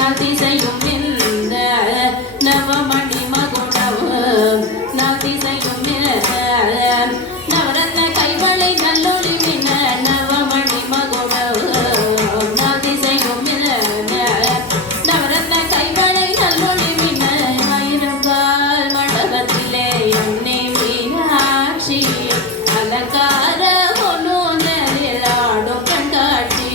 நாதிசையும் இந்த நவமணி மகுடவு நாதிசையும் நவரத்ன கைவளை நல்லொளி மின்ன நவமணி மகுடவு நாதிசையும் நவரத்ன கைவளை நல்லொளி மின்ன ஆயிரங்கால் மண்டபத்திலே அன்னை மீனாட்சி அலங்கார பொன்னூஞ்சலில் ஆடும் கண்காட்சி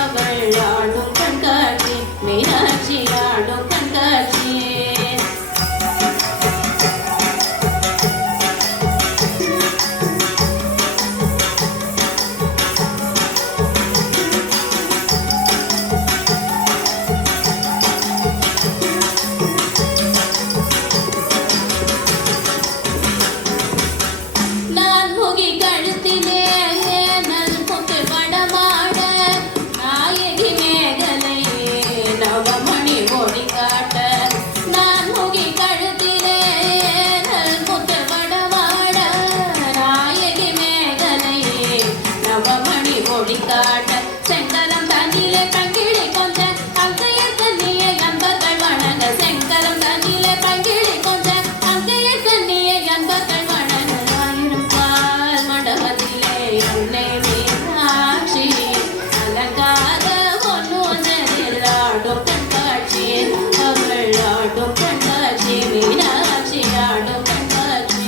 அவள் ஆடும் கண்காட்சி மீனாட்சி ஆடும் கண்காட்சி நான் முகி கழுத்திலே நல் முத்து வடமாட நாயகி மேகலை நவமணி ஒளி காட்ட நான் முகி கழுத்திலே நல் முத்து வடமாட நாயகி மேகலை நவமணி ஒளி காட்ட செங்கலம் தண்ணிலே பங்கிழி கொஞ்ச அங்கைய தண்ணியை அன்பர்கள் வணங்க செங்கலம் தண்ணிலே பங்கிழி கொஞ்ச அங்கைய தண்ணியை அன்பர்கள் வணங்க ஆயிரம் கால் மண்டபத்திலே அன்னை மீனாட்சி அலங்கார பொன்னூஞ்சலில் ஆடும் கண்காட்சி அவள் ஆடும் கண்காட்சி மீனாட்சி ஆடும் கண்காட்சி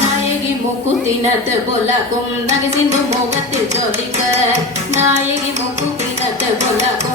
நாயகி முக்குத்தினத்து பொலக்கும் நகை சிந்து முகத்தில் ஜொலிக்க நாயகி முக்குத்தினத்து பொலக்கும்